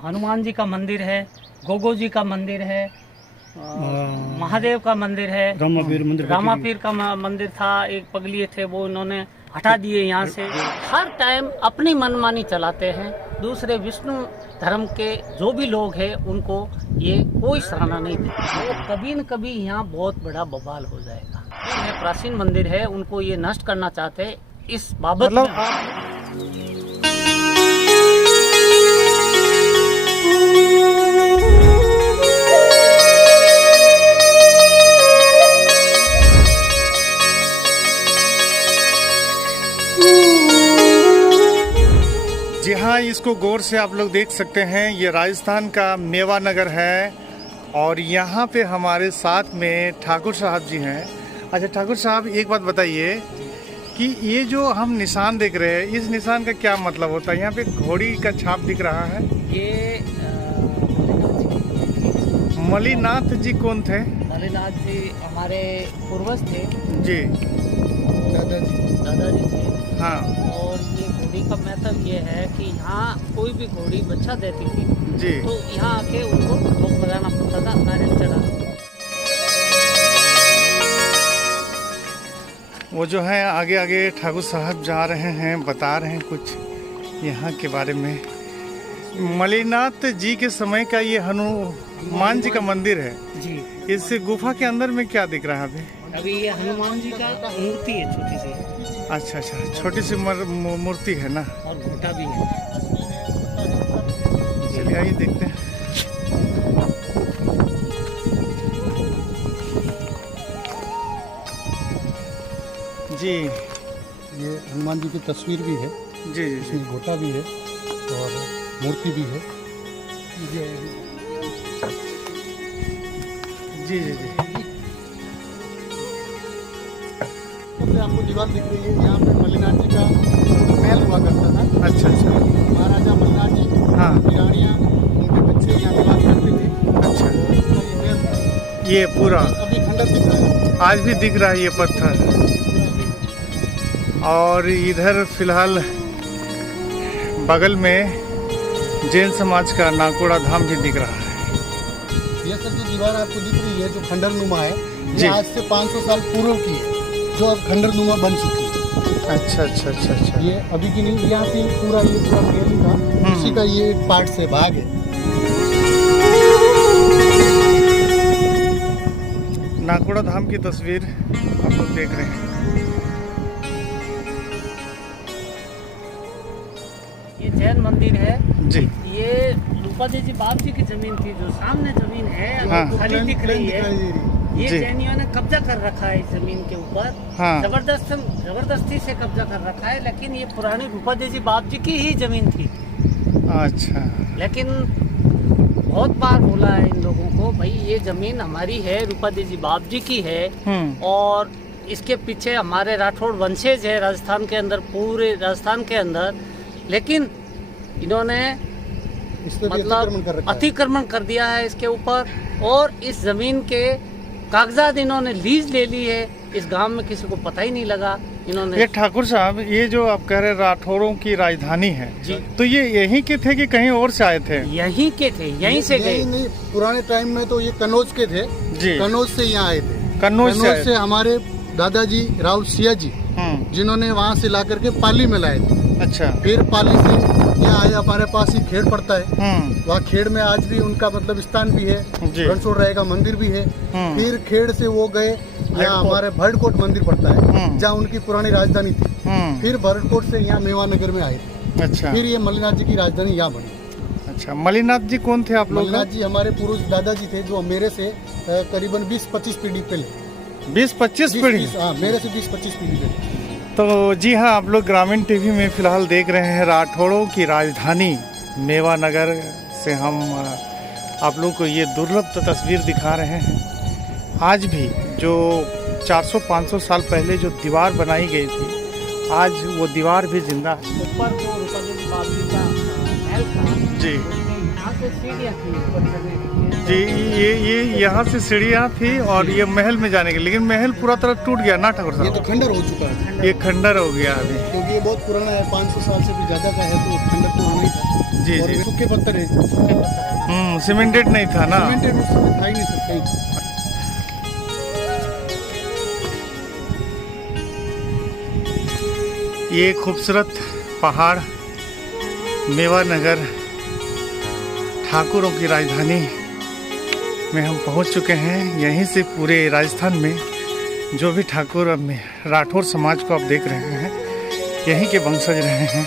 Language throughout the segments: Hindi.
हनुमान जी का मंदिर है, गोगो जी का मंदिर है, महादेव का मंदिर है, रामापीर का मंदिर था, एक पगली थे वो उन्होंने हटा दिए यहाँ से। हर टाइम अपनी मनमानी चलाते हैं। दूसरे विष्णु धर्म के जो भी लोग हैं उनको ये कोई सराहना नहीं देते। तो कभी न कभी यहाँ बहुत बड़ा बवाल हो जाएगा। ये प्राचीन मंदिर है, उनको ये नष्ट करना चाहते हैं। इस बाबत जी हाँ, इसको गौर से आप लोग देख सकते हैं। ये राजस्थान का मेवा नगर है और यहाँ पे हमारे साथ में ठाकुर साहब जी हैं। अच्छा ठाकुर साहब, एक बात बताइए कि ये जो हम निशान देख रहे हैं, इस निशान का क्या मतलब होता है? यहाँ पे घोड़ी का छाप दिख रहा है। ये मलिनाथ जी कौन थे? मलिनाथ जी हमारे पूर्वज थे जी, दादाजी थे। हाँ। और ये घोड़ी का मतलब ये है कि यहाँ कोई भी घोड़ी बच्चा देती थी जी, तो यहाँ आके उनको भोग लगाना पड़ता था, नारियल चढ़ाना। वो जो है आगे आगे ठाकुर साहब जा रहे हैं, बता रहे हैं कुछ यहाँ के बारे में। मलिनाथ जी के समय का ये हनुमान जी का मंदिर है जी। इस गुफा के अंदर में क्या दिख रहा है अभी ये हनुमान जी का मूर्ति है, छोटी सी। अच्छा अच्छा, छोटी सी मूर्ति है ना, और घोटा भी है। चलिए आइए देखते हैं। जी, ये हनुमान जी की तस्वीर भी है। जी जी, इसमें घोटा भी है और मूर्ति भी है। जी जी जी, आपको दीवार दिख रही है, यहाँ पे मलिनाथ जी का महल हुआ करता था। अच्छा अच्छा, महाराजा मलिनाथ जी, हाँ, रानियाँ, उनके बच्चे यहाँ निवास करते थे। अच्छा। ये महल था। ये पूरा अभी खंडर दिख रहा है, आज भी दिख रहा है ये पत्थर। और इधर फिलहाल बगल में जैन समाज का नाकोड़ा धाम भी दिख रहा है। ये सब जो दीवार आपको दिख रही है, जो खंडर नुमा है, जी। ये आज से 500 साल पूर्व की है, जो अब खंडर नुमा बन चुकी है। अच्छा अच्छा अच्छा अच्छा, ये अभी की नहीं, यहाँ से पूरा महल ही था, उसी का ये एक पार्ट से भाग है। नाकोड़ा धाम की तस्वीर आप लोग देख रहे हैं। ये जैन मंदिर है जी, ये रूपादेवी जी बाप जी की जमीन थी। जो सामने जमीन है हाँ। खाली दिख रही है, ये जी। जैनियों ने कब्जा कर रखा है इस जमीन के ऊपर। हाँ। जबरदस्ती से कब्जा कर रखा है, लेकिन ये पुरानी रूपादेवी जी बाप जी की ही जमीन थी। अच्छा, लेकिन बहुत बार बोला है इन लोगों को, भाई ये जमीन हमारी है, रूपादेवी जी बाप जी की है। और इसके पीछे हमारे राठौड़ वंशज है राजस्थान के अंदर, पूरे राजस्थान के अंदर। लेकिन इन्होंने मतलब अतिक्रमण कर दिया है इसके ऊपर, और इस जमीन के कागजात इन्होंने लीज ले ली है। इस गांव में किसी को पता ही नहीं लगा इन्होंने। ये ठाकुर साहब, ये जो आप कह रहे राठौरों की राजधानी है जी, तो ये यहीं के थे कि कहीं और से आए थे? यहीं के थे, यहीं से गए। नहीं, पुराने टाइम में तो ये कन्नौज के थे जी, कन्नौज से यहाँ आए थे। कन्नौज से हमारे दादाजी राव सिया जी, जिन्होंने वहाँ से ला करके पाली में लाए थे। अच्छा, फिर पाली से यहाँ आए, हमारे पास ही खेड़ पड़ता है, वहाँ खेड़ में आज भी उनका मतलब स्थान भी है, रणछोड़ राय का मंदिर भी है। फिर खेड़ से वो गए यहाँ हमारे भरतकोट मंदिर पड़ता है, जहाँ उनकी पुरानी राजधानी थी। फिर भरतकोट से यहाँ मेवा नगर में आए थे। अच्छा, फिर ये मलिनाथ जी की राजधानी यहाँ बनी। अच्छा, मलिनाथ जी कौन थे आप लोग? मलिनाथ जी हमारे पूर्वज दादाजी थे, जो मेरे से करीबन 20-25 पीढ़ी पहले। 20-25 पीढ़ी? हाँ, मेरे से 20-25 पीढ़ी पहले। तो जी हाँ, आप लोग ग्रामीण टीवी में फिलहाल देख रहे हैं राठौड़ों की राजधानी मेवा नगर से हम आप लोग को ये दुर्लभ तस्वीर दिखा रहे हैं। आज भी जो 400-500 साल पहले जो दीवार बनाई गई थी, आज वो दीवार भी जिंदा है। ऊपर जो रूपादेवी बाप जी का महल था जी, यहाँ से सीढ़ियाँ थी ऊपर चढ़ने के लिए। जी, ये यहाँ से सीढ़ियाँ थी और ये महल में जाने के, लेकिन महल पूरा तरह टूट गया ना ठाकुर ये साहब? तो खंडर हो चुका है। ये खंडर हो गया अभी, क्योंकि ये बहुत पुराना है, 500 साल से भी ज्यादा का है, तो खंडर तो होना ही था। जी और जी। सूखे पत्थर है, सीमेंटेड नहीं था ना। सीमेंटेड उस समय था ही नहीं सर कहीं। ये खूबसूरत पहाड़ मेवा नगर ठाकुरों की राजधानी में हम पहुंच चुके हैं। यहीं से पूरे राजस्थान में जो भी ठाकुर में राठौर समाज को आप देख रहे हैं, यहीं के वंशज रहे हैं।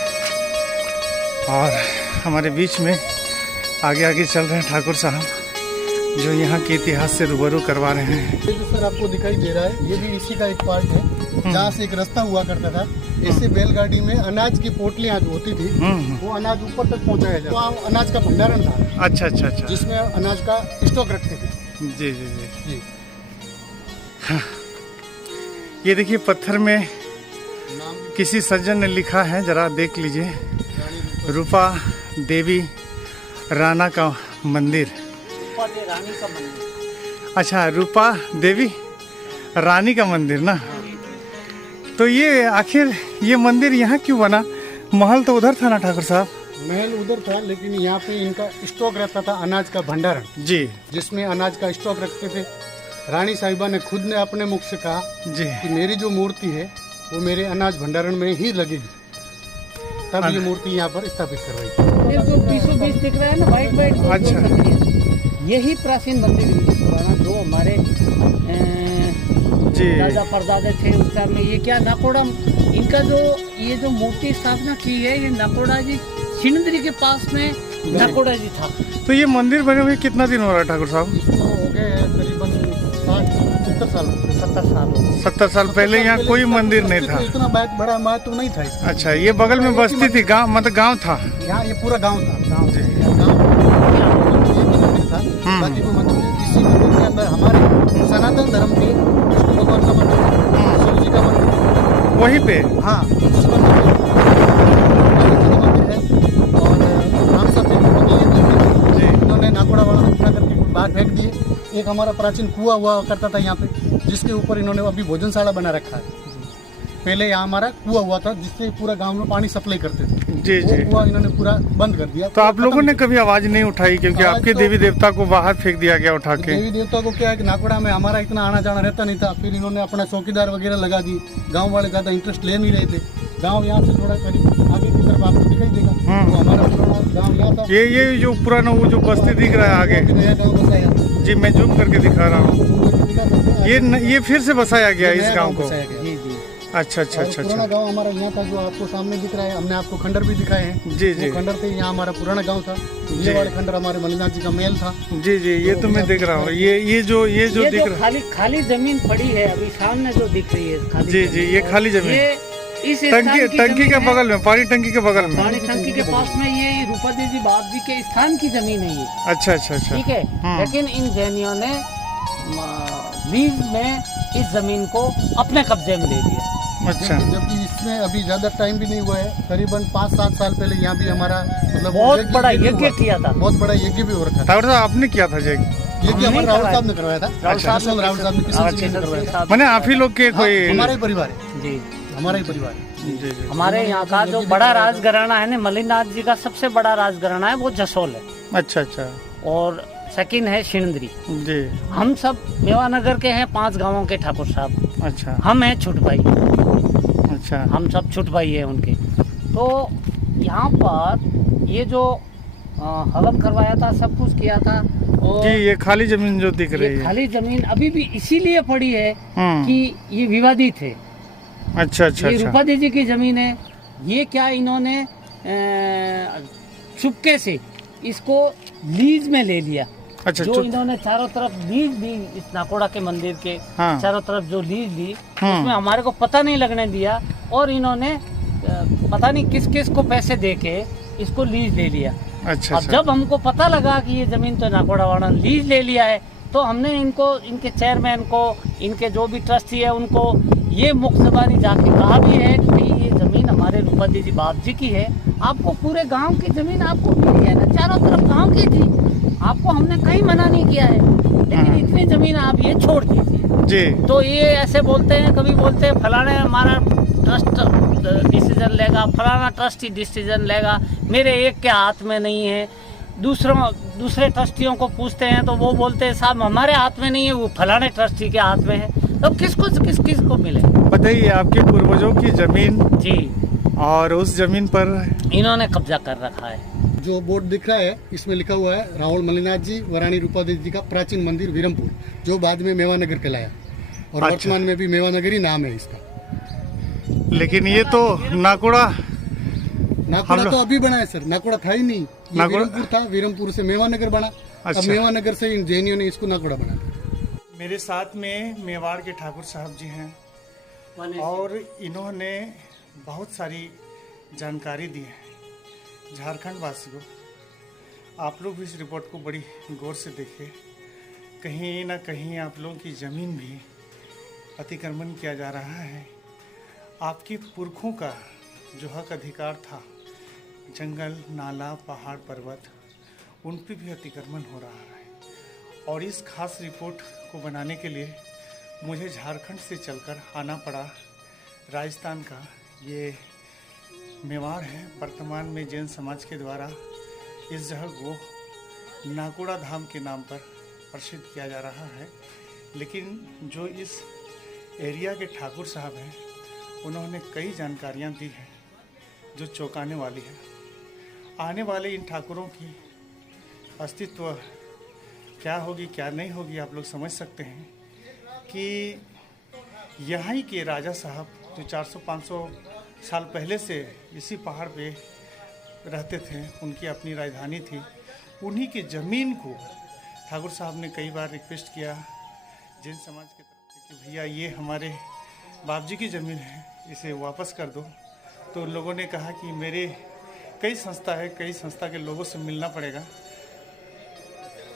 और हमारे बीच में आगे आगे चल रहे हैं ठाकुर साहब, जो यहाँ के इतिहास से रूबरू करवा रहे हैं। ये जो सर आपको दिखाई दे रहा है, ये भी इसी का एक पार्ट है, जहाँ से एक रास्ता हुआ करता था। इससे बैलगाड़ी में अनाज की पोटलियाँ जो होती थी, वो अनाज ऊपर तक पहुँचाया जाता, वहाँ अनाज का भंडारण था। अच्छा अच्छा अच्छा। जिसमें अनाज का स्टॉक रखते थे। जी जी जी जी। हाँ। ये देखिए पत्थर में नाम किसी सज्जन ने लिखा है, जरा देख लीजिए। रूपा देवी राणा का मंदिर। रानी का मंदिर। अच्छा, रूपा देवी रानी का मंदिर ना। तो ये आखिर ये मंदिर यहाँ क्यों बना? महल तो उधर था ना ठाकुर साहब। महल उधर था, लेकिन यहाँ पे इनका स्टॉक रहता था अनाज का भंडारण, जी जिसमें अनाज का स्टॉक रखते थे। रानी साहिबा ने खुद ने अपने मुख से कहा जी। कि मेरी जो मूर्ति है वो मेरे अनाज भंडारण में ही लगेगी, तब ये मूर्ति यहाँ पर स्थापित करवाई। ये जो बीसों बीस दिख रहा है ना, वाइट वाइट, अच्छा। यही प्राचीन मंदिर है पुराना, जो हमारे जी दादा परदादा थे उस टाइम में। ये क्या नाकोड़ा, इनका जो ये जो मूर्ति स्थापना की है, ये नाकोड़ा जी सिंदरी के पास में नाकोड़ा जी था। तो ये मंदिर बने हुए कितना दिन हो रहा है ठाकुर साहब? इसको हो गए करीबन 60-70 साल। 70 साल पहले यहाँ कोई मंदिर नहीं था। इतना बड़ा महत्व नहीं था इसका। अच्छा, ये बगल में बस्ती थी, गांव मतलब गांव था। यहाँ ये पूरा गांव था। गांव जी। था। बाकी कोई मंदिर नहीं। इसी मंदिर के अंदर हमारे सनातन धर्म के विष्णु भगवान का मंदिर, शिव जी का मंदिर, वहीं पे। हाँ उस मंदिर है, और राम साहब जी। उन्होंने नाकोड़ा वालों ने उठा करके बाहर फेंक दिए। एक हमारा प्राचीन कुआं हुआ करता था यहाँ पे, जिसके ऊपर इन्होंने अभी भोजनशाला बना रखा है। पहले यहाँ हमारा कुआं हुआ था, जिससे पूरा गांव में पानी सप्लाई करते थे। जी वो जी। कुआं इन्होंने पूरा बंद कर दिया। तो आप लोगों ने कभी आवाज नहीं उठाई, क्योंकि आवाज आपके तो- देवी देवता को बाहर फेंक दिया गया उठा के? देवी देवता को क्या है कि नाकोड़ा में हमारा इतना आना जाना रहता नहीं था। फिर इन्होंने अपना चौकीदार वगैरह लगा दी। गांव वाले ज्यादा इंटरेस्ट ले नहीं रहे थे। गांव यहाँ से थोड़ा करीब आगे की तरफ आपको दिखाई देगा, वो हमारा पुराना गांव यहाँ था। ये जो पुराना वो जो बस्ती दिख रहा है आगे, नया गांव बसाया। जी मैं जूम करके दिखा रहा हूँ। दिखा सकते हैं। ये फिर से बसाया गया इस नया गांव को? बसाया गया। अच्छा अच्छा और अच्छा पुराना अच्छा। गांव हमारा यहाँ था, जो आपको सामने दिख रहा है। हमने आपको खंडर भी दिखाए हैं। जी जी वो खंडर थे, यहाँ हमारा पुराना गांव था। जी। ये वाले खंडर हमारे मलिनाथ जी का महल था। जी जी। ये तो मैं देख रहा हूँ। ये जो दिख रहा है, खाली जमीन पड़ी है अभी सामने जो दिख रही है, खाली जी जी, ये खाली जमीन। ये इस टंकी टंकी के बगल में, पानी टंकी के बगल में। पानी टंकी के पास में ये रूपा देवी बाप जी के स्थान की जमीन है ये। अच्छा अच्छा अच्छा। ठीक है। लेकिन इन जैनियों ने लीज में इस जमीन को अपने कब्जे में ले लिया। अच्छा। जबकि इसमें अभी ज्यादा टाइम भी नहीं हुआ है, करीबन 5-7 साल पहले यहाँ भी हमारा मतलब बहुत बड़ा हुआ। यज्ञ किया था। बहुत बड़ा यज्ञ भी हो रखा था। ठाकुर साहब आपने किया था जय? यज्ञ हमारे राहुल साहब ने करवाया था। राहुल साहब ने किसी चीज ने करवाया था। मैंने आप ही लोग के कोई? हमारा ही परिवार है जी, हमारा ही परिवार है। जी जी। हमारे यहाँ का जो बड़ा राजघराना है ना, मलिनाथ जी का सबसे बड़ा राजघराना है, वो जसोल है। अच्छा अच्छा। और सेकंड है सिंदरी। जी। हम सब मेवानगर के हैं, 5 गांवों के ठाकुर साहब। अच्छा हम हैं छुट भाई, अच्छा। हम सब छुट भाई है उनके। तो यहाँ पर ये जो हवन करवाया था, सब कुछ किया था। और जी, ये खाली जमीन जो दिख रही ये है, खाली जमीन अभी भी इसीलिए पड़ी है हम्म। कि ये विवादित है। अच्छा अच्छा ये अच्छा। रूपा देवी की जमीन है। ये क्या इन्होंने चुपके से इसको लीज में ले लिया। अच्छा जो इन्होंने चारों तरफ लीज दी, इस नाकोड़ा के मंदिर के हाँ। चारों तरफ जो लीज दी, उसमें हमारे को पता नहीं लगने दिया। और इन्होंने पता नहीं किस किस को पैसे दे के इसको लीज ले लिया। अच्छा अब अच्छा। जब हमको पता लगा कि ये जमीन तो नाकोड़ा वाला लीज ले लिया है, तो हमने इनको, इनके चेयरमैन को, इनके जो भी ट्रस्टी है, उनको ये मुख्तबारी जाके कहा भी है कि भाई ये जमीन हमारे रूपा देवी बाप जी की है। आपको पूरे गांव की जमीन आपको मिली है ना, चारों तरफ गांव की थी, आपको हमने कहीं मना नहीं किया है, लेकिन इतनी जमीन आप ये छोड़ दीजिए। जी। तो ये ऐसे बोलते हैं, कभी बोलते हैं फलाने हमारा ट्रस्ट डिसीजन लेगा, फलाना ट्रस्ट ही डिसीजन लेगा, मेरे एक के हाथ में नहीं है। दूसरे ट्रस्टियों को पूछते हैं तो वो बोलते हैं साहब हमारे हाथ में नहीं है, वो फलाने ट्रस्टी के हाथ में है। तो किस को मिले? बताइए, आपके पूर्वजों की जमीन जी, और उस जमीन पर इन्होंने कब्जा कर रखा है। जो बोर्ड दिख रहा है इसमें लिखा हुआ है राहुल मल्लिनाथ जी व रानी रूपादेवी जी का प्राचीन मंदिर वीरमपुर, जो बाद में मेवानगर कहलाया और अच्छा। वर्तमान में भी मेवानगर ही नाम है इसका। लेकिन ये तो नाकोड़ा तो अभी बना है सर, नाकोड़ा था ही नहीं, ये नाकोड़ा- वीरमपुर था, वीरमपुर से मेवानगर बना। अच्छा। अब मेवानगर से इन जैनियों ने इसको नाकोड़ा बना दिया। मेरे साथ में मेवाड़ के ठाकुर साहब जी हैं और इन्होंने बहुत सारी जानकारी दी है झारखंड वासियों। आप लोग भी इस रिपोर्ट को बड़ी गौर से देखें। कहीं ना कहीं आप लोगों की ज़मीन भी अतिक्रमण किया जा रहा है। आपके पुरखों का जो हक अधिकार था, जंगल, नाला, पहाड़, पर्वत, उन पर भी अतिक्रमण हो रहा है। और इस खास रिपोर्ट को बनाने के लिए मुझे झारखंड से चलकर आना पड़ा। राजस्थान का ये मेवाड़ है। वर्तमान में जैन समाज के द्वारा इस जगह को नाकोड़ा धाम के नाम पर प्रसिद्ध किया जा रहा है। लेकिन जो इस एरिया के ठाकुर साहब हैं, उन्होंने कई जानकारियां दी हैं जो चौंकाने वाली है। आने वाले इन ठाकुरों की अस्तित्व क्या होगी क्या नहीं होगी, आप लोग समझ सकते हैं कि यहाँ ही के राजा साहब जो 400-500 साल पहले से इसी पहाड़ पे रहते थे, उनकी अपनी राजधानी थी। उन्हीं की ज़मीन को ठाकुर साहब ने कई बार रिक्वेस्ट किया जैन समाज की तरफ से कि भैया ये हमारे बाप जी की ज़मीन है, इसे वापस कर दो। तो उन लोगों ने कहा कि मेरे कई संस्था के लोगों से मिलना पड़ेगा,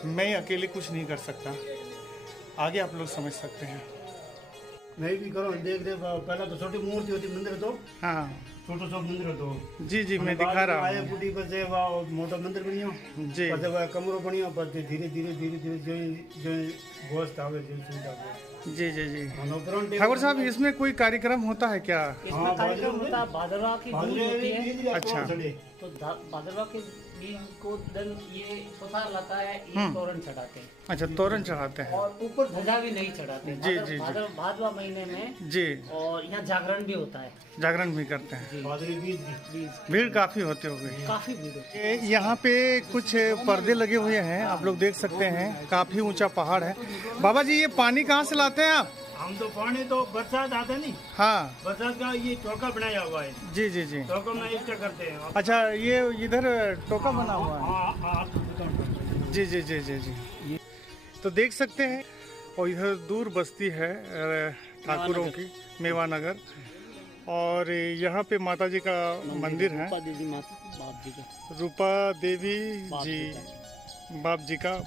मैं अकेले कुछ नहीं कर सकता। आगे आप लोग समझ सकते हैं। नहीं भी करो, देख दे, पहला तो छोटी मूर्ति होती मंदिर, तो हाँ छोटो सो मंदिर तो जी जी, मैं दिखा रहा हूँ। बुढ़ी बस वो मोटा मंदिर बनियो जी पर वो कमरो बनियो, पर धीरे धीरे जो गोश्त आवे जो सुविधा जी जी जी। उपरांत ठाकुर साहब, इसमें कोई कार्यक्रम होता है क्या? इसमें कार्यक्रम होता है, भादरवा की बीज होती है। अच्छा। तो भादरवा के बीज को दिन ये सुथार लाता है, ये तोरण चढ़ाते हैं। अच्छा, तोरण चढ़ाते हैं। और ऊपर ध्वजा भी नहीं चढ़ाते। जी, जी, जी। भादवा महीने में जी, और यहाँ जागरण भी होता है। जागरण भी करते हैं। बीज भीड़ काफी होते होंगे। काफी भीड़ होती है। यहाँ पे कुछ पर्दे लगे हुए हैं, आप लोग देख सकते हैं। काफी ऊंचा पहाड़ है। बाबा जी, ये पानी कहाँ से लाते हैं आप? हम तो पानी तो बरसात आता नहीं, हाँ बरसात का ये टोका बनाया हुआ है, जी जी जी। टोका में एक्स्ट्रा करते हैं। अच्छा, ये इधर टोका बना हुआ है। हाँ, जी जी जी जी जी। तो देख सकते हैं। और इधर दूर बस्ती है ठाकुरों की, मेवानगर। और यहाँ पे माता जी का मंदिर है, रूपा देवी बाप जी का, रूपा देवी जी बाप जी का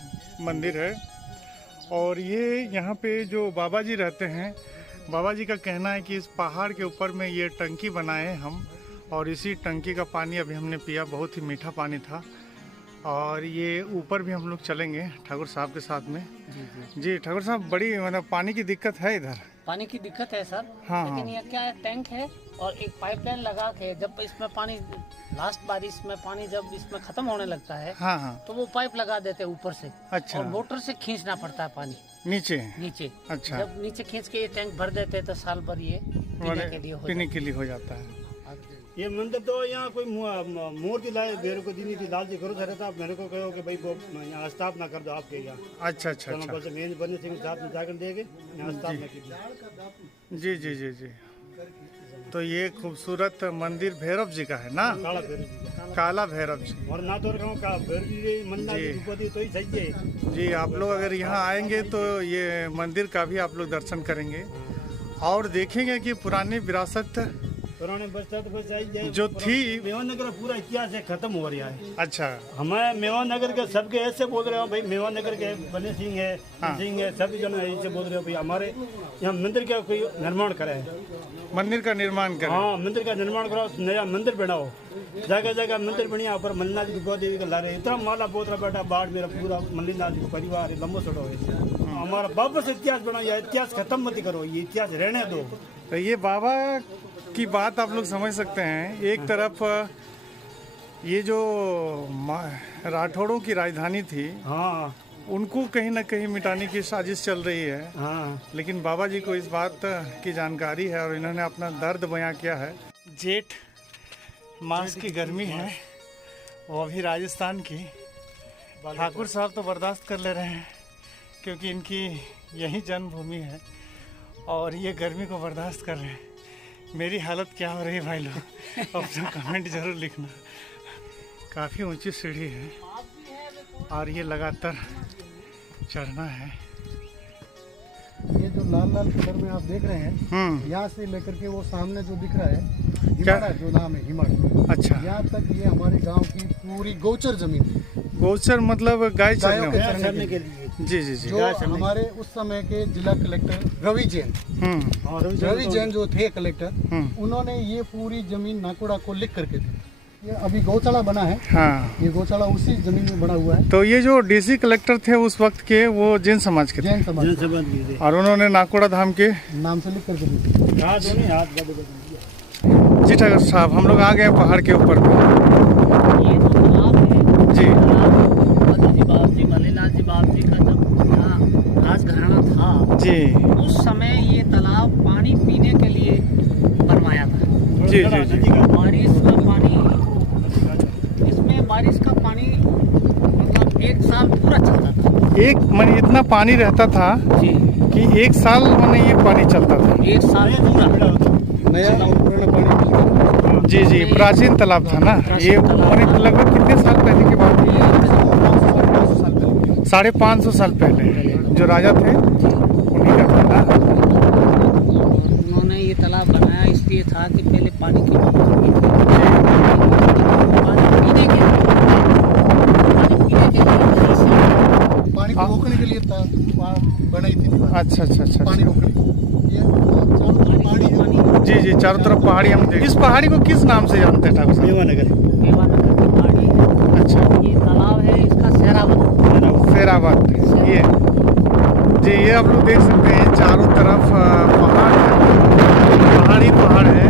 मंदिर है। और ये यहाँ पे जो बाबा जी रहते हैं, बाबा जी का कहना है कि इस पहाड़ के ऊपर में ये टंकी बनाए हैं हम, और इसी टंकी का पानी अभी हमने पिया, बहुत ही मीठा पानी था। और ये ऊपर भी हम लोग चलेंगे ठाकुर साहब के साथ में। जी ठाकुर साहब, बड़ी मतलब पानी की दिक्कत है इधर? पानी की दिक्कत है सर। हाँ, लेकिन हाँ। ये क्या है, टैंक है और एक पाइपलाइन लगा के, जब इसमें पानी लास्ट बारिश में पानी जब इसमें खत्म होने लगता है, हाँ हाँ। तो वो पाइप लगा देते हैं ऊपर से। अच्छा। और मोटर से खींचना पड़ता है पानी नीचे। अच्छा। जब नीचे खींच के ये टैंक भर देते हैं तो साल भर ये पीने के लिए हो जाता है। ये मंदिर तो यहाँ कोई मूर्ति लाए मेरे को दी थी, लाल जी करो सर था, मेरे को कहो कि भाई वो यहाँ स्थापना कर दो आपके यहाँ। अच्छा अच्छा अच्छा। बस मेन बने सिंह साथ में जाकर देंगे, यहाँ स्थापना कीजिए। जी जी जी जी। तो ये खूबसूरत मंदिर भैरव जी का है ना? काला भैरव जी का। काला भैरव जी। और ना तो का भैरव जी मंदिर तो ही सही है। जी, आप लोग अगर यहाँ आएंगे तो ये मंदिर का भी आप लोग दर्शन करेंगे और देखेंगे कि पुरानी विरासत पुराने बरसात जो थी, मेवानगर पूरा इतिहास है खत्म हो रहा है। अच्छा। हमें मेवानगर के सबके ऐसे बोल रहे हो भाई, मेवानगर के बने सिंह है, हाँ। सिंह है, सभी जन ऐसे बोल रहे हो भाई हमारे यहाँ मंदिर का कोई निर्माण करे, मंदिर का निर्माण करें। हाँ, मंदिर का निर्माण करो, नया मंदिर बनाओ, जगह जगह मंदिर बढ़िया। ऊपर मल्लिनाथ जी गौ देवी का ला रहे, इतना माला पोतरा बेटा बाढ़ मेरा पूरा मल्लिनाथ जी का परिवार है, लंबो छोड़ो है। हमारा वापस इतिहास बनाओ, इतिहास खत्म मत करो, ये इतिहास रहने दो। तो ये बाबा की बात आप लोग समझ सकते हैं। एक तरफ ये जो राठौड़ों की राजधानी थी, हाँ उनको कहीं ना कहीं मिटाने की साजिश चल रही है। हाँ। लेकिन बाबा जी को इस बात की जानकारी है और इन्होंने अपना दर्द बयां किया है। जेठ मास की गर्मी है, वो भी राजस्थान की। ठाकुर साहब तो बर्दाश्त कर ले रहे हैं क्योंकि इनकी यही जन्मभूमि है और ये गर्मी को बर्दाश्त कर रहे हैं। मेरी हालत क्या हो रही है भाई लोग, अपना कमेंट जरूर लिखना। काफ़ी ऊंची सीढ़ी है और ये लगातार चढ़ना है। ये जो लाल लाल कलर में आप देख रहे हैं, यहाँ से लेकर के वो सामने जो दिख रहा है हिमाड़ा, जो नाम है हिमाड़ा, अच्छा, यहाँ तक ये हमारे गांव की पूरी गोचर जमीन थी। गोचर मतलब गाय गायों के चरने चरने के लिए। जी जी जी। जो हमारे उस समय के जिला कलेक्टर रवि जैन, रवि जैन जो थे कलेक्टर, उन्होंने ये पूरी जमीन नाकोड़ा को लिख करके दी। ये अभी गौशाला बना है, हाँ, ये गौशाला उसी जमीन में बना हुआ है। तो ये जो डीसी कलेक्टर थे उस वक्त के, वो जैन समाज के थे, जैन समाज, और उन्होंने नाकोड़ा धाम के नाम से लिख करके दी। जी ठाकुर साहब, हम लोग आ गए पहाड़ के ऊपर पे। ये जो तालाब है जी, बाबा जी मल्लीलाल जी बाबा जी का जब यहाँ राजघराना था जी उस समय ये तालाब पानी पीने के लिए बनवाया था। जी जी जी। बारिश का पानी, इसमें बारिश का पानी मतलब एक साल पूरा चलता था। एक मन इतना पानी रहता था जी, कि एक साल मैंने ये पानी चलता था। एक साल पूरा नया और पुराना पानी। जी जी, प्राचीन तालाब था ना ये। मैंने लगभग कितने साल पहले की बात है? 550 साल पहले जो राजा थे उन्हीं का था ना। उन्होंने ये तालाब बनाया इसलिए था कि पहले पानी की बहुत कमी थी। पानी पीने के लिए पानी को रोकने के लिए बनाई थी दीवार। अच्छा अच्छा अच्छा। पानी रोकने के लिए। ये चारों तरफ पहाड़ी है। जी जी, चारों तरफ पहाड़ी हम देख। इस पहाड़ी को किस नाम से जानते हैं ठाकुर साहब? मेवानगर। मेवानगर की पहाड़ी। अच्छा, ये तालाब है, इसका सेरावत। शेरावत ये। जी, ये आप लोग देख सकते हैं चारों तरफ पहाड़ है, पहाड़ी पहाड़ है।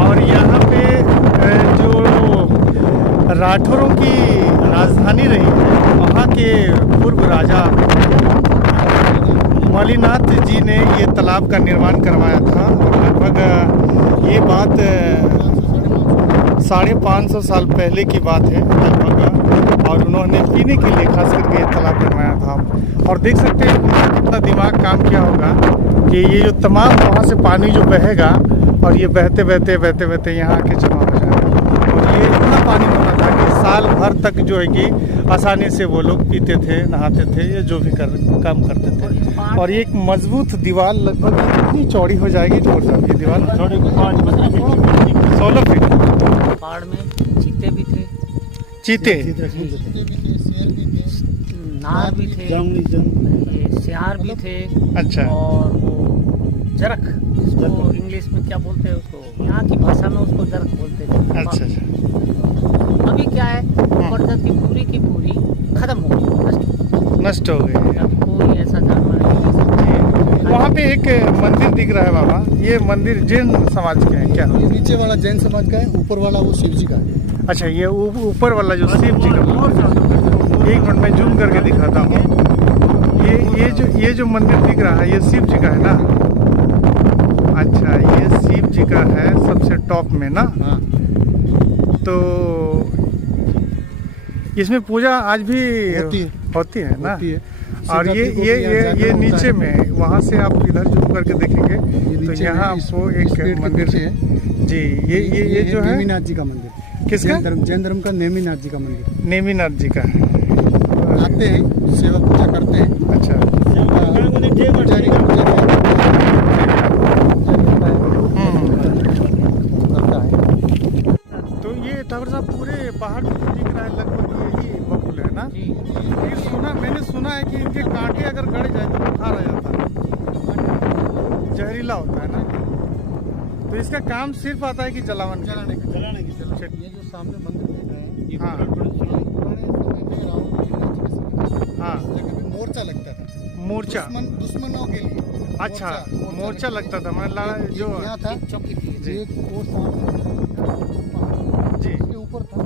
और यहाँ पे जो राठौरों की राजधानी रही है, वहाँ के पूर्व राजा मल्लीनाथ जी ने ये तालाब का निर्माण करवाया था। और लगभग ये बात 550 साल पहले की बात है लगभग। और उन्होंने पीने के लिए खास करके ये तालाब बनवाया था। और देख सकते हैं उनका कितना दिमाग काम किया होगा कि ये जो तमाम वहाँ से पानी जो बहेगा और ये बहते बहते बहते बहते यहाँ आके जमा हो जाएगा। और ये इतना पानी होना था कि साल भर तक जो है कि आसानी से वो लोग पीते थे, नहाते थे, या जो भी काम करते थे। और ये एक मजबूत दीवार लगभग इतनी चौड़ी हो जाएगी। छोड़ साहब, ये दीवार 16 फीट। पहाड़ में चीते भी थे, चीते, नार भी थे, ये सियार भी थे। अच्छा, और वो जरख, जिसको इंग्लिश में क्या बोलते हैं उसको, यहाँ की भाषा में उसको जरख बोलते थे। अच्छा अच्छा। अभी क्या है, प्रजाति पूरी की पूरी खत्म हो गई, नष्ट हो गई। अब कोई ऐसा जानवर नहीं। वहाँ पे एक मंदिर दिख रहा है बाबा, ये मंदिर जैन समाज के हैं क्या? ये नीचे वाला जैन समाज का है, ऊपर वाला वो शिव जी का है। अच्छा, ये ऊपर वाला जो शिव जी का, एक मिनट में जूम करके दिखाता हूँ। ये जो मंदिर दिख रहा है ये शिव जी का है ना? अच्छा, ये शिव जी का है सबसे टॉप में ना। हाँ। तो इसमें पूजा आज भी होती है ना? होती है। और ये नीचे में, वहाँ से आप इधर जूम करके देखेंगे तो यहाँ आपको एक मंदिर है। जी, ये जो है नेमिनाथ जी का मंदिर। किसका? जैन धर्म का नेमिनाथ जी का मंदिर। नेमिनाथ जी का आते हैं, सेवा पूजा करते हैं। अच्छा, पुजारी का तो ये ठाकुर साहब पूरे पहाड़ में दिख रहा है लगभग यही बकुल है ना? फिर मैंने सुना है कि इनके कांटे अगर गड़ जाए तो बुखार आ जाता है, जहरीला होता है ना? तो इसका काम सिर्फ आता है कि जलावन जलाने की। ये जो सामने मंदिर देख रहे हैं, ये पुराने समय में रावण के समय हाँ, इस जगह पे मोर्चा लगता था। मोर्चा। दुश्मनों के लिए। अच्छा, मोर्चा लगता था, मैं लड़ा जो यहाँ था चौकी थी जी एक वो सामने जी। के ऊपर था।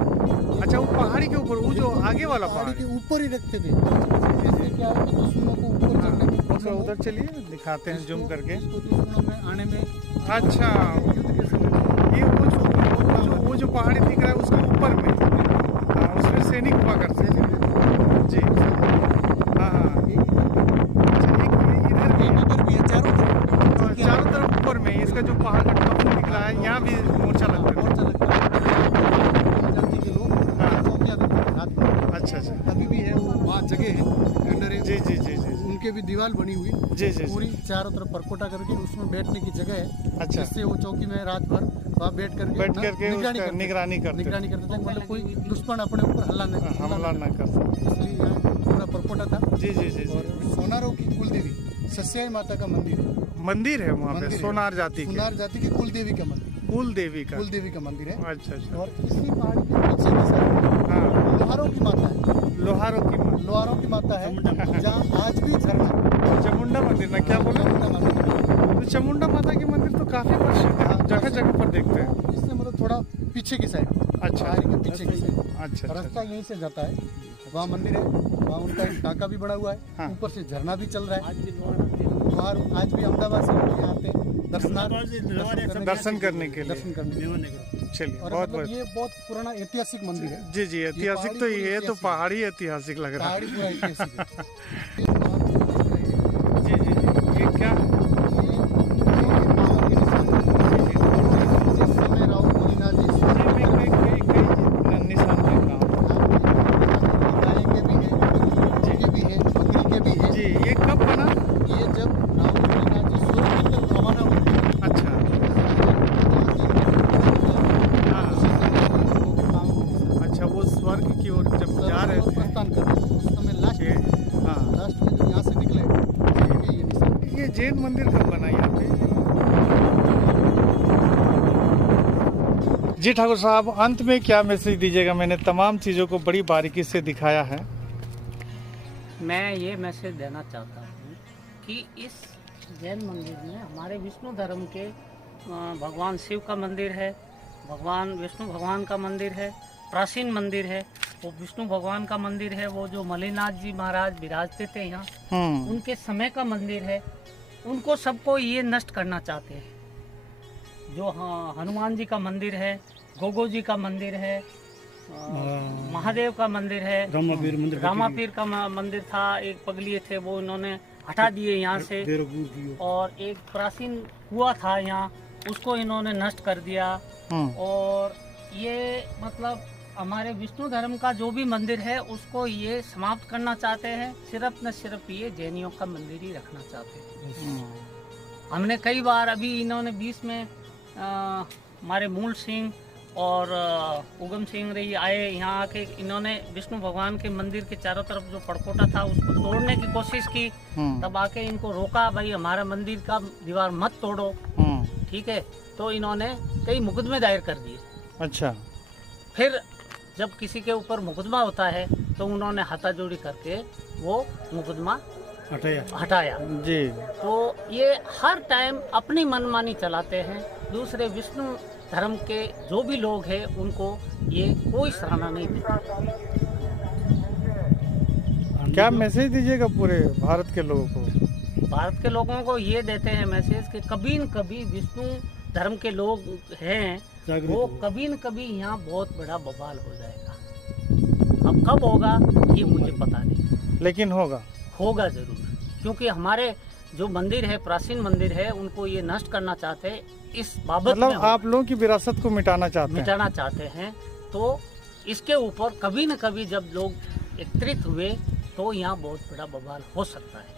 अच्छा, वो पहाड़ी के ऊपर, वो जो आगे वाला पहाड़ी पहाड़। के ऊपर ही रखते थे। इससे क्या है कि दुश्मनों को ऊपर चढ़ने में अच्छा, उधर चलिए दिखाते हैं जूम करके। इसको दुश्मनों में आने में अच्छा, युद्ध के समय ये वो जो पहाड़ी दिख रहा है उसके ऊपर में, हाँ, उसमें सैनिक हुआ करते थे जी। हाँ हाँ, अच्छा, एक इधर भी, इधर भी है चारों तरफ। चारों तरफ ऊपर में इसका जो पहाड़ का टॉप दिख रहा है, यहाँ भी मोर्चा लगता है। मोर्चा लगता है। जाति के लोग हाँ। चौकियां देते हैं रात को। अच्छा अच्छा, अभी भी है वो वहाँ जगह है खंडर है। जी जी जी जी उनके भी दीवार बनी हुई जी जी पूरी जी। चारों तरफ परकोटा करके उसमें बैठने की जगह है। अच्छा, जिससे वो चौकी में रात भर वहाँ बैठ करके अपना उसका निगरानी करते निगरानी करते थे, मतलब कोई दुश्मन अपने ऊपर हमला न कर सके। इसलिए यहाँ पूरा परकोटा था। जी जी जी और जी। सोनारों की कुल देवी सस्याई माता का मंदिर है। मंदिर है वहाँ पे, मंदिर है। सोनार जाति सोनार जाति की कुल देवी का मंदिर, कुल देवी का। कुल देवी का मंदिर है। अच्छा अच्छा, और इसी पहाड़ी के पीछे की साइड हाँ, लोहारों की माता है। लोहारों की माँ, लोहारों की माता है जहाँ आज भी झरना चामुंडा मंदिर ना, क्या बोले? चामुंडा माता का मंदिर है। तो चामुंडा माता की मंदिर तो काफी प्रसिद्ध है, जगह जगह पर देखते हैं। इससे मतलब थोड़ा पीछे की साइड, अच्छा पहाड़ी के पीछे की साइड अच्छा रास्ता अच्छा, यहीं से जाता है। वहाँ मंदिर है, वहाँ उनका एक टाका भी बना हुआ हाँ। है, ऊपर से झरना भी चल रहा है। आज भी लोग आते हैं। बाहर आज भी अहमदाबाद से लोग यहाँ आते हैं दर्शन करने के लिए। दर्शन करने के लिए। चलिए, और बहुत मतलब बहुत ये बहुत पुराना ऐतिहासिक मंदिर है। जी जी, ऐतिहासिक तो पहाड़ी ये है, तो ऐतिहासिक। पहाड़ी ऐतिहासिक लग रहा है। पहाड़ी पूरा ऐतिहासिक है। जी जी जी, ये क्या है? जिस समय राव मलिनाथ जी कई निशान देख रहा हूँ। गाय के भी है, के भी है, बकरी के भी है। जी, ये कब बना? ये जब राव मलिनाथ जी स्वर्ग की तरफ रवाना हुए। अच्छा, हाँ, अच्छा, वो स्वर्ग की ओर जब जा रहे थे। प्रस्थान कर रहे थे उस समय लास्ट ये, हाँ, लास्ट में जब यहाँ से निकले ये निशान ये जैन मंदिर कब बना यहाँ पे? जी ठाकुर साहब, अंत में क्या मैसेज दीजिएगा? मैंने तमाम चीज़ों को बड़ी बारीकी से दिखाया है। मैं ये मैसेज देना चाहता हूँ कि इस जैन मंदिर में हमारे विष्णु धर्म के भगवान शिव का मंदिर है, भगवान विष्णु भगवान का मंदिर है, प्राचीन मंदिर है। वो विष्णु भगवान का मंदिर है, वो जो मलिनाथ जी महाराज विराजते थे यहाँ, उनके समय का मंदिर है। उनको सबको ये नष्ट करना चाहते हैं। जो हनुमान जी का मंदिर है, गोगो जी का मंदिर है, महादेव का मंदिर है, रामापीर का मंदिर था, एक पगली थे, वो इन्होंने हटा दिए यहाँ से। और एक प्राचीन कुआ था यहाँ, उसको इन्होंने नष्ट कर दिया। और ये मतलब हमारे विष्णु धर्म का जो भी मंदिर है उसको ये समाप्त करना चाहते हैं। सिर्फ न सिर्फ ये जैनियों का मंदिर ही रखना चाहते हैं। हमने कई बार, अभी इन्होंने 20 में हमारे मूल सिंह और उगम सिंह रही आए यहाँ आके, इन्होंने विष्णु भगवान के मंदिर के चारों तरफ जो पड़कोटा था उसको तोड़ने की कोशिश की। तब आके इनको रोका, भाई हमारा मंदिर का दीवार मत तोड़ो, ठीक है। तो इन्होंने कई मुकदमे दायर कर दिए। अच्छा, फिर जब किसी के ऊपर मुकदमा होता है तो उन्होंने हाथाजोड़ी करके वो मुकदमा हटाया जी। तो ये हर टाइम अपनी मनमानी चलाते हैं। दूसरे विष्णु धर्म के जो भी लोग हैं उनको ये कोई सराहना नहीं देता। क्या मैसेज दीजिएगा पूरे भारत के लोगों को? भारत के लोगों को ये देते हैं मैसेज कि कभी न कभी विष्णु धर्म के लोग हैं, वो कभी न कभी यहाँ बहुत बड़ा बवाल हो जाएगा। अब कब होगा ये मुझे पता नहीं, लेकिन होगा जरूर। क्योंकि हमारे जो मंदिर है, प्राचीन मंदिर है, उनको ये नष्ट करना चाहते हैं। इस बाबत मतलब में आप लोगों की विरासत को मिटाना चाहते हैं। तो इसके ऊपर कभी न कभी जब लोग एकत्रित हुए तो यहाँ बहुत बड़ा बवाल हो सकता है।